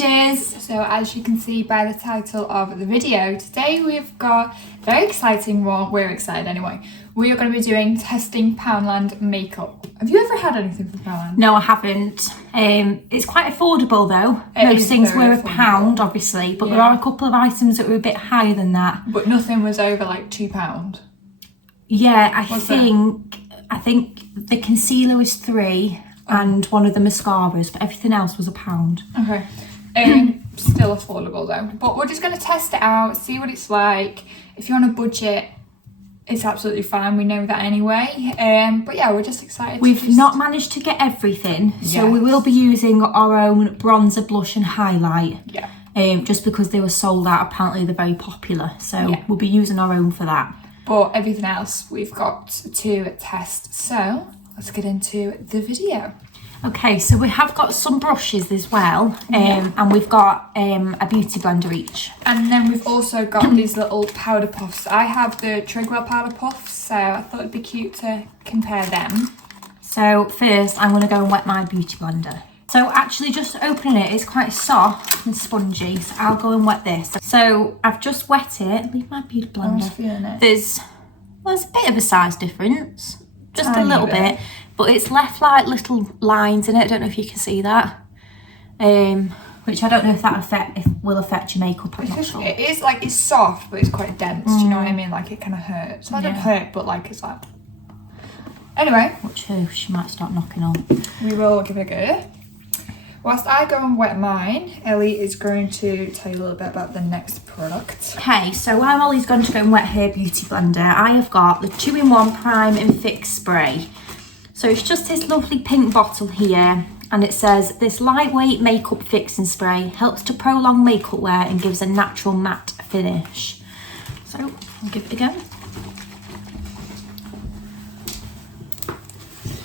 witches. So as you can see by the title of the video, today we've got a very exciting one. We're excited anyway. We are going to be doing testing Poundland makeup. Have you ever had anything from Poundland? No, I haven't. It's quite affordable though. Most things were £1, obviously, but there are a couple of items that were a bit higher than that. But nothing was over like £2. Yeah, I think the concealer was £3 and one of the mascaras, but everything else was £1. Okay. Still affordable though. But we're just going to test it out, see what it's like. If you're on a budget, it's absolutely fine. We know that anyway. But yeah, we're just excited. We've not managed to get everything, so we will be using our own bronzer, blush and highlight. Yeah. Just because they were sold out, apparently they're very popular. So we'll be using our own for that. But everything else we've got to test. So let's get into the video. Okay, so we have got some brushes as well, and we've got a beauty blender each. And then we've also got these little powder puffs. I have the Trigwell powder puffs, so I thought it'd be cute to compare them. So first I'm going to go and wet my beauty blender. So actually just opening it is quite soft and spongy, so I'll go and wet this. So I've just wet it. Leave my beauty blender. I'm feeling it. There's a bit of a size difference, just a little bit. But it's left like little lines in it. I don't know if you can see that. Which I don't know if that will affect your makeup. I'm not sure. It is like, it's soft, but it's quite dense. Do you know what I mean? Like it kind of hurts. Well, it doesn't hurt, but like it's like. Anyway. Watch her, she might start knocking on. We will give it a go. Whilst I go and wet mine, Ellie is going to tell you a little bit about the next product. Okay, so while Ollie's going to go and wet her beauty blender, I have got the 2-in-1 Prime and Fix Spray. So it's just this lovely pink bottle here, and it says, this lightweight makeup fixing spray helps to prolong makeup wear and gives a natural matte finish. So I'll give it a go.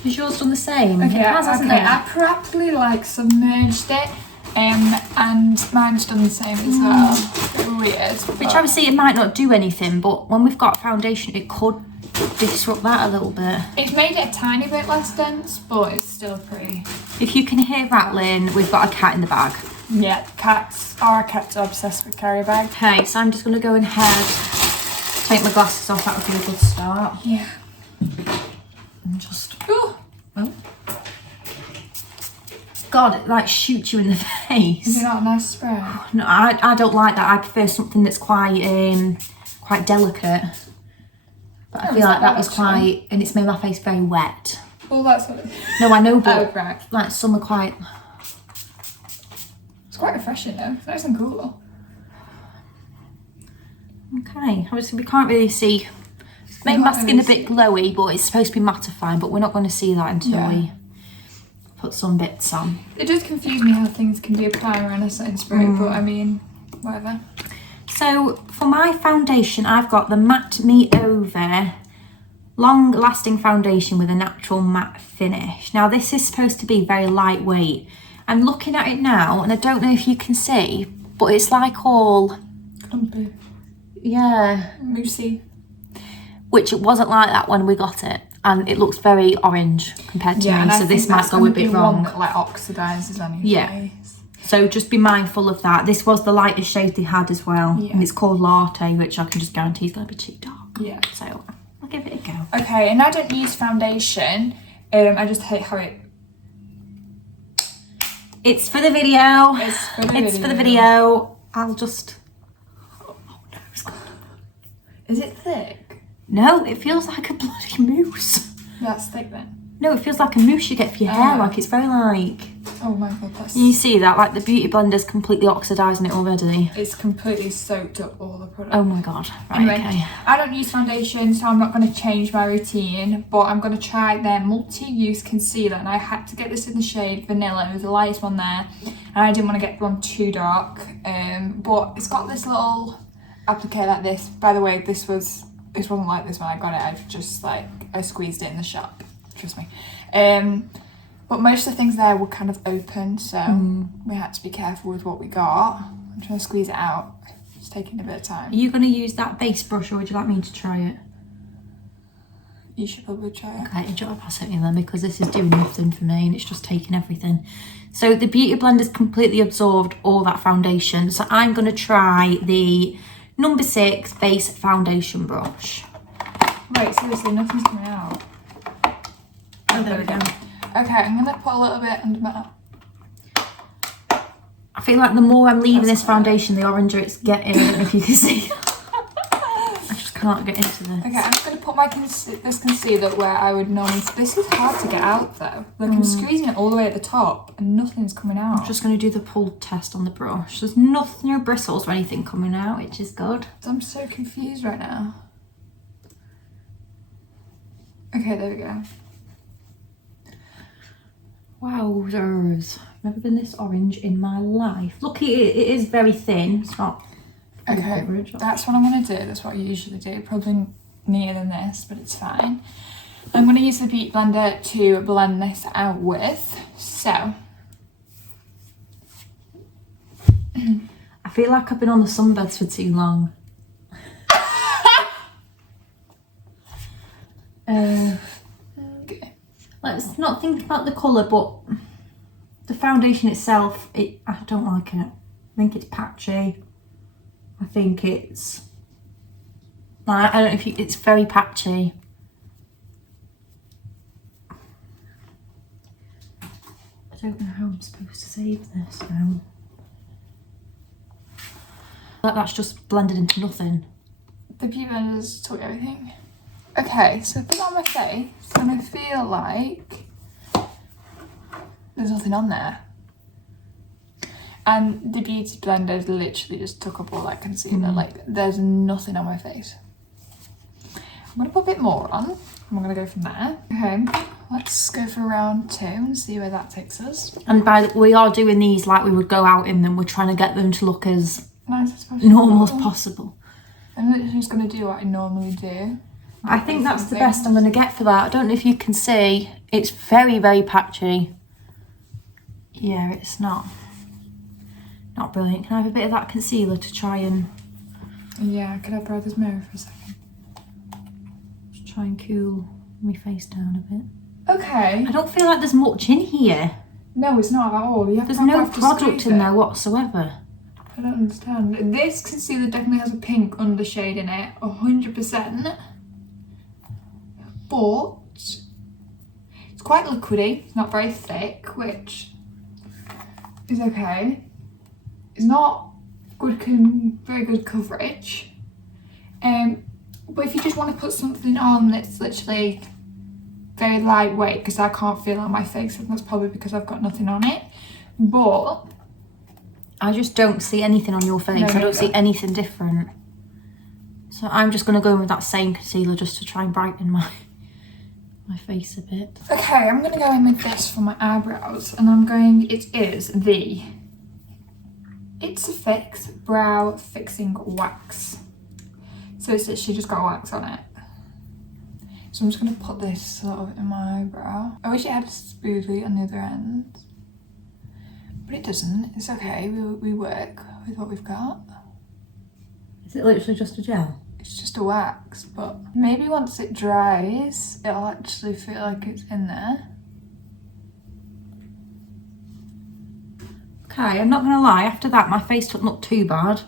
Has yours done the same? Okay, it has, hasn't it? I properly like submerged it, and mine's done the same as well. Bit weird. Which obviously it might not do anything, but when we've got foundation, it could disrupt that a little bit. It's made it a tiny bit less dense, but it's still pretty. If you can hear rattling, we've got a cat in the bag. Yeah, our cats are obsessed with carry bags. Okay, so I'm just going to go ahead, take my glasses off. That would be a good start. Yeah. And just... Ooh. Oh. God, it like shoots you in the face. Is it not a nice spray? No, I don't like that. I prefer something that's quite delicate. But I feel like that was quite, and it's made my face very wet. Well, that's what it is. No, I know, but right. like some are quite... It's quite refreshing though. It's nice and cool. Okay, obviously we can't really see. It's made my skin a bit glowy, but it's supposed to be mattifying, but we're not going to see that until we put some bits on. It does confuse me how things can be a primer and a setting spray, but I mean, whatever. So for my foundation, I've got the Matte Me Over long lasting foundation with a natural matte finish. Now this is supposed to be very lightweight. I'm looking at it now and I don't know if you can see, but it's like all clumpy. Yeah. Moussey. Which it wasn't like that when we got it. And it looks very orange compared to me, so this might go a bit wrong. That like oxidizes on your face. So just be mindful of that. This was the lightest shade they had as well. And it's called Latte, which I can just guarantee is going to be too dark. Yeah. So I'll give it a go. Okay, and I don't use foundation. I just hate how it... It's for the video. It's for the video. I'll just... Oh no. Is it thick? No, it feels like a bloody mousse. That's thick then. No, it feels like a mousse you get for your hair. Like it's very like... Oh my god, that's... You see that? Like the beauty blender's completely oxidising it already. It's completely soaked up all the product. Oh my god. Right, anyway, okay. I don't use foundation, so I'm not going to change my routine, but I'm going to try their multi-use concealer, and I had to get this in the shade Vanilla. It was the lightest one there, and I didn't want to get one too dark, but it's got this little applique like this. By the way, this wasn't like this when I got it. I've just like, I squeezed it in the shop, trust me. But most of the things there were kind of open, so we had to be careful with what we got. I'm trying to squeeze it out. It's taking a bit of time. Are you going to use that base brush or would you like me to try it? You should probably try it. Okay, do you want to pass it in then, because this is doing nothing for me and it's just taking everything. So the Beauty Blender's completely absorbed all that foundation. So I'm going to try the number 6 base foundation brush. Wait, seriously, nothing's coming out. Oh, there we go. Okay, I'm going to put a little bit under my... I feel like the more I'm leaving this foundation, the oranger it's getting. I don't know if you can see. I just can't get into this. Okay, I'm just going to put my this concealer where I would normally... This is hard to get out though. Like I'm squeezing it all the way at the top and nothing's coming out. I'm just going to do the pull test on the brush. There's no bristles or anything coming out, which is good. I'm so confused right now. Okay, there we go. Wowzers. Never been this orange in my life. Look, it is very thin. It's not... Okay, that's what I'm going to do. That's what I usually do. Probably neater than this, but it's fine. I'm going to use the Beauty Blender to blend this out with. So. I feel like I've been on the sunbeds for too long. Okay. Let's not think about the colour, but the foundation itself, I don't like it. I think it's patchy. I think it's... I don't know if it's very patchy. I don't know how I'm supposed to save this now. That's just blended into nothing. The Beauty Blender's took everything. Okay, so put it on my face and I feel like there's nothing on there. And the Beauty Blender literally just took up all that concealer. Like, there's nothing on my face. I'm going to put a bit more on. I'm going to go from there. Okay, let's go for round 2 and see where that takes us. And we are doing these like we would go out in them. We're trying to get them to look as nice as possible. normal as possible. I'm literally just going to do what I normally do. I think that's the best I'm going to get for that. I don't know if you can see. It's very, very patchy. Yeah, it's not brilliant. Can I have a bit of that concealer to try and... Yeah, could I borrow this mirror for a second? Just try and cool my face down a bit. Okay. I don't feel like there's much in here. No, it's not at all. There's no product in there whatsoever. I don't understand. This concealer definitely has a pink undershade in it, 100%. But it's quite liquidy. It's not very thick, which is okay. It's not good, very good coverage. But if you just want to put something on that's literally very lightweight, because I can't feel it on my face, and that's probably because I've got nothing on it. But I just don't see anything on your face. No, I don't see anything different. So I'm just going to go in with that same concealer just to try and brighten my face a bit. Okay, I'm going to go in with this for my eyebrows, and it is the It's a Fix Brow Fixing Wax. So it's literally just got wax on it. So I'm just going to put this sort of in my eyebrow. I wish it had a spoolie on the other end. But it doesn't. It's okay. We work with what we've got. Is it literally just a gel? It's just a wax, but maybe once it dries, it'll actually feel like it's in there. Okay, I'm not going to lie. After that, my face doesn't look too bad.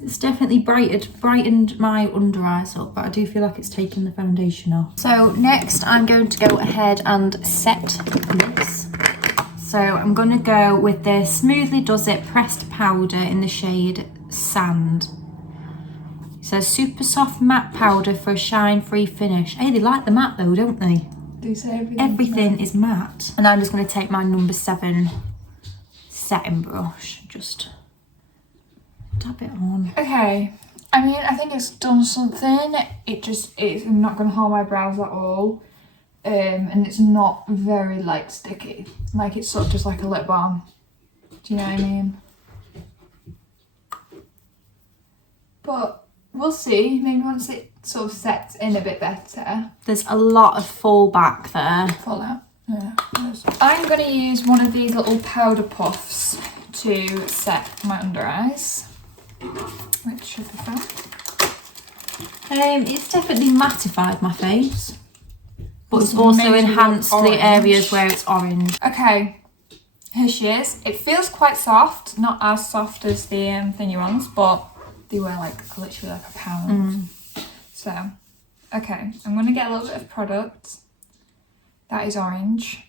It's definitely brightened my under eyes up, but I do feel like it's taken the foundation off. So next, I'm going to go ahead and set this. So I'm going to go with the Smoothly Does It pressed powder in the shade Sand. It says super soft matte powder for a shine-free finish. Hey, they like the matte though, don't they? Do you say everything is matte? And I'm just going to take my number 7 setting brush, just dab it on. Okay, I mean, I think it's done something. It's not going to harm my brows at all. And it's not very like sticky. Like it's sort of just like a lip balm. Do you know what I mean? But we'll see. Maybe once it sort of sets in a bit better. There's a lot of fall back there. Fallout. Yeah. I'm going to use one of these little powder puffs to set my under eyes, which should be fun. It's definitely mattified my face, but it's It's also made it enhanced look the areas orange. where it's orange. Okay, here she is. It feels quite soft, not as soft as the thingy ones, but they were like literally like £1. So, okay, I'm gonna get a little bit of product. That is orange.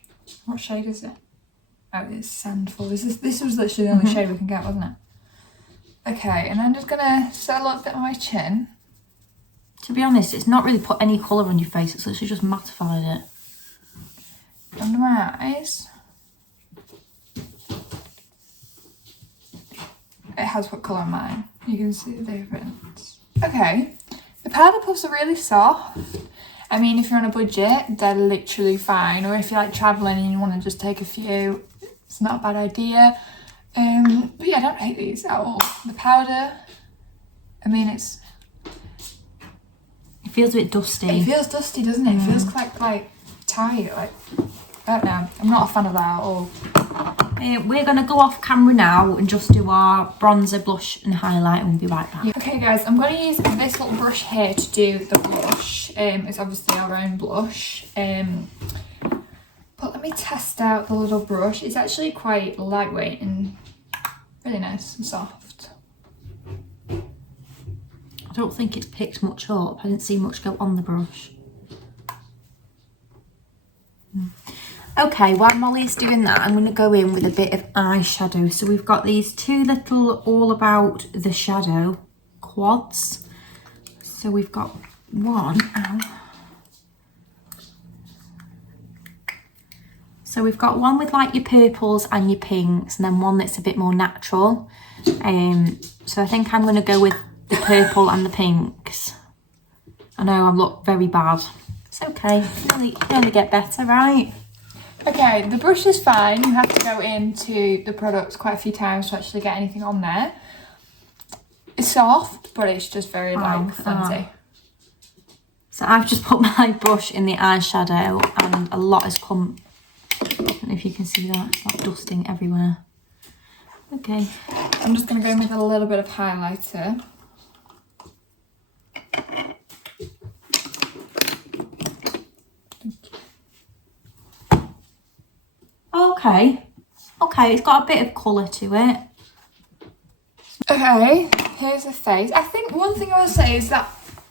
What shade is it? Oh, it's Sandful. This was literally the only shade we can get, wasn't it? Okay, and I'm just gonna set a little bit on my chin. To be honest, it's not really put any colour on your face, it's literally just mattified it. Under my eyes. It has put colour on mine. You can see the difference. Okay, the powder puffs are really soft. I mean, if you're on a budget, they're literally fine. Or if you're like travelling and you want to just take a few, it's not a bad idea. But yeah, I don't hate these at all. The powder, I mean, it feels a bit dusty. It feels dusty, doesn't it? It feels quite tight. Like, I don't know. I'm not a fan of that at all. We're going to go off camera now and just do our bronzer, blush and highlight, and we'll be right back. Okay guys, I'm going to use this little brush here to do the blush. It's obviously our own blush. But let me test out the little brush. It's actually quite lightweight and really nice and soft. I don't think it's picked much up. I didn't see much go on the brush. Okay, while Molly's doing that, I'm going to go in with a bit of eyeshadow. So we've got these two little All About the Shadow quads. So we've got one. Ow. So we've got one with like your purples and your pinks, and then one that's a bit more natural. So I think I'm going to go with the purple and the pinks. I know I look very bad. It's okay. You can only get better, right? Okay, the brush is fine. You have to go into the products quite a few times to actually get anything on there. It's soft, but it's just very flimsy. So I've just put my brush in the eyeshadow and a lot has come. I don't know if you can see that. It's like dusting everywhere. Okay. I'm just going to go in with a little bit of highlighter. Okay, it's got a bit of colour to it. Okay, here's the face. I think one thing I will say is that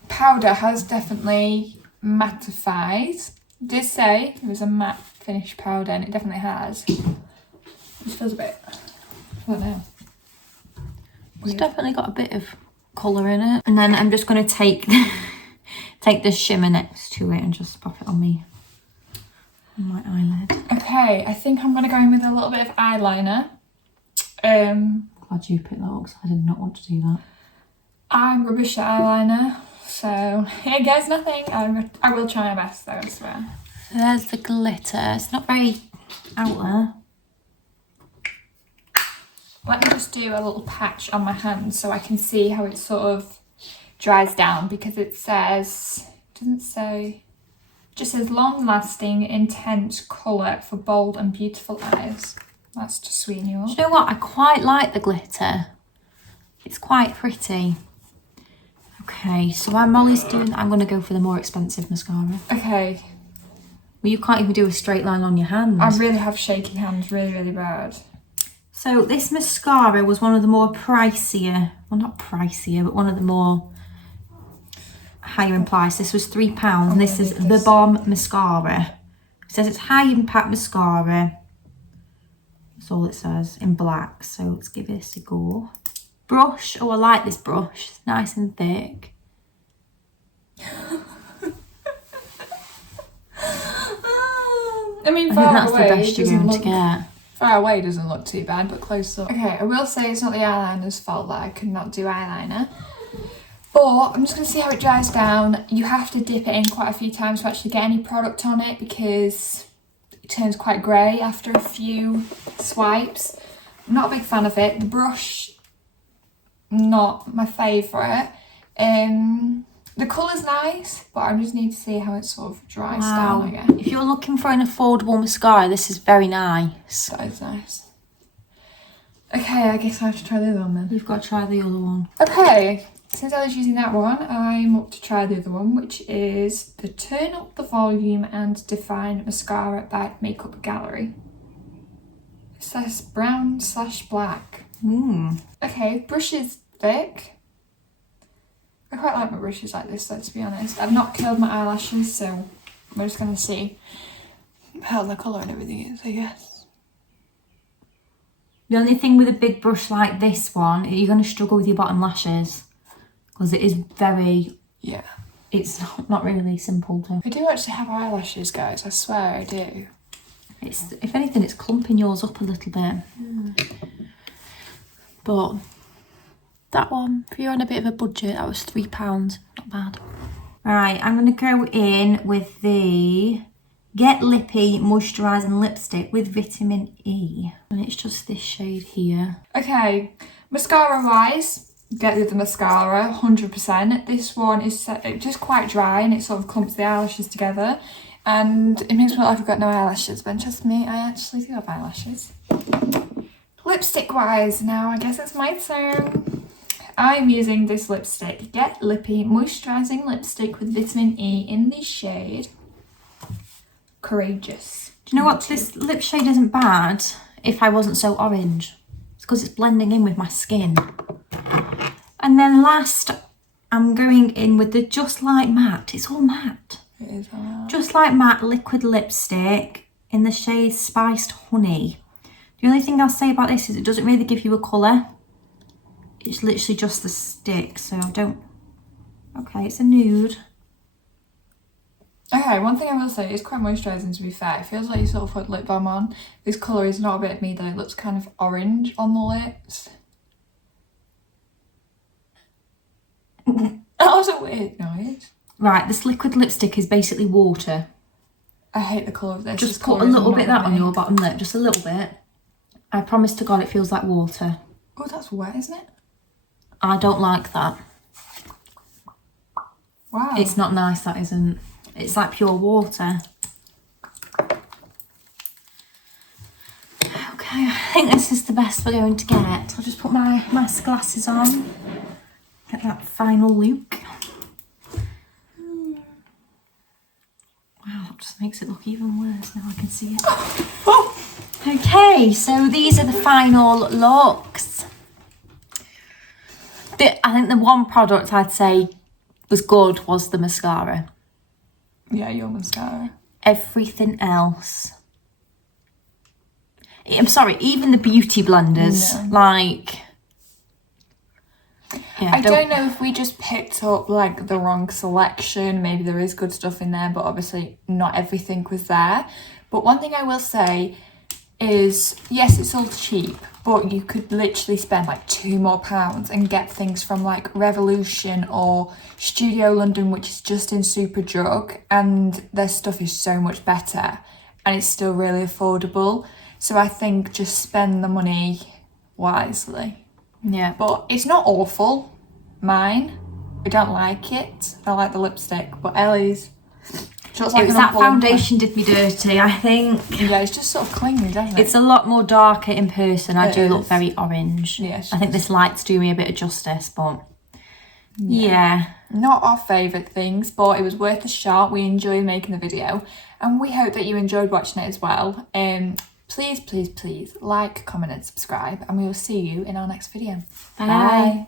powder has definitely mattified. It did say it was a matte finish powder, and it definitely has. It just feels a bit, I don't know. It's definitely got a bit of colour in it. And then I'm just going to take the shimmer next to it and just pop it on my eyelid. Okay, I think I'm going to go in with a little bit of eyeliner. Glad you picked that up because I did not want to do that. I'm rubbish at eyeliner, so it gets nothing. I will try my best though, I swear. There's the glitter. It's not very out there. Let me just do a little patch on my hand so I can see how it sort of dries down, because it says, it doesn't say, it just says long lasting intense colour for bold and beautiful eyes. That's to sweeten you up. Do you know what? I quite like the glitter. It's quite pretty. Okay, so while Molly's doing that, I'm going to go for the more expensive mascara. Okay. Well, you can't even do a straight line on your hands. I really have shaky hands, really, really bad. So this mascara was one of the more pricier, well not pricier, but one of the more higher in price. This was £3. And this is The Bomb Mascara. It says it's high impact mascara. That's all it says in black. So let's give this a go. Brush. Oh, I like this brush. It's nice and thick. I mean, I think that's the best you're going to get. Far away doesn't look too bad, but close up. Okay, I will say it's not the eyeliner's fault that I could not do eyeliner. But I'm just going to see how it dries down. You have to dip it in quite a few times to actually get any product on it, because it turns quite grey after a few swipes. I'm not a big fan of it. The brush, not my favourite. The colour's nice, but I just need to see how it sort of dries down again. If you're looking for an affordable mascara, this is very nice. That is nice. Okay, I guess I have to try the other one then. You've got to try the other one. Okay, since I was using that one, I'm up to try the other one, which is the Turn Up the Volume and Define Mascara by Makeup Gallery. It says brown/black. Okay, brush is thick. I quite like my brushes like this though, to be honest. I've not curled my eyelashes, so we're just going to see how the colour and everything is, I guess. The only thing with a big brush like this one, you're going to struggle with your bottom lashes. Because it is very... Yeah. It's not really simple to... I do actually have eyelashes, guys. I swear I do. It's, if anything, it's clumping yours up a little bit. But that one, if you're on a bit of a budget, that was £3. Not bad. Right, I'm going to go in with the Get Lippy Moisturising Lipstick with Vitamin E. And it's just this shade here. Okay, mascara-wise, get rid of the mascara, 100%. This one is just quite dry and it sort of clumps the eyelashes together. And it makes me look like I've got no eyelashes, but trust me, I actually do have eyelashes. Lipstick-wise, now I guess it's my turn. I'm using this lipstick, Get Lippy Moisturising Lipstick with Vitamin E in the shade Courageous. Do you know what? This lip shade isn't bad if I wasn't so orange. It's because it's blending in with my skin. And then last, I'm going in with the Just Like Matte. It's all matte. It is all matte. Just Like Matte liquid lipstick in the shade Spiced Honey. The only thing I'll say about this is it doesn't really give you a colour. It's literally just the stick, so I don't... Okay, it's a nude. Okay, one thing I will say, it's quite moisturising to be fair. It feels like you sort of put lip balm on. This colour is not a bit of me though. It looks kind of orange on the lips. That was a weird noise. Right, this liquid lipstick is basically water. I hate the colour of this. Just put a little bit of that on your bottom lip, just a little bit. I promise to God it feels like water. Oh, that's wet, isn't it? I don't like that. Wow. It's not nice, that isn't. It's like pure water. Okay, I think this is the best we're going to get. I'll just put my mask glasses on. Get that final look. Wow, that just makes it look even worse now I can see it. Okay, so these are the final looks. I think the one product I'd say was good was the mascara. Yeah, your mascara. Everything else. I'm sorry, even the beauty blenders, No. like... Yeah, I don't know if we just picked up like the wrong selection. Maybe there is good stuff in there, but obviously not everything was there. But one thing I will say is, yes, it's all cheap, but you could literally spend like £2 more and get things from like Revolution or Studio London, which is just in Superdrug, and their stuff is so much better and it's still really affordable. So I think just spend the money wisely. Yeah. But it's not awful. Mine, I don't like it. I like the lipstick, but Ellie's... Like it was that foundation did me dirty, I think. Yeah, it's just sort of clingy, doesn't it? It's a lot more darker in person. I do is. look very orange. Yes. I think this light's do me a bit of justice, but yeah. Not our favourite things, but it was worth a shot. We enjoyed making the video, and we hope that you enjoyed watching it as well. Please, please, please like, comment and subscribe, and we will see you in our next video. Bye.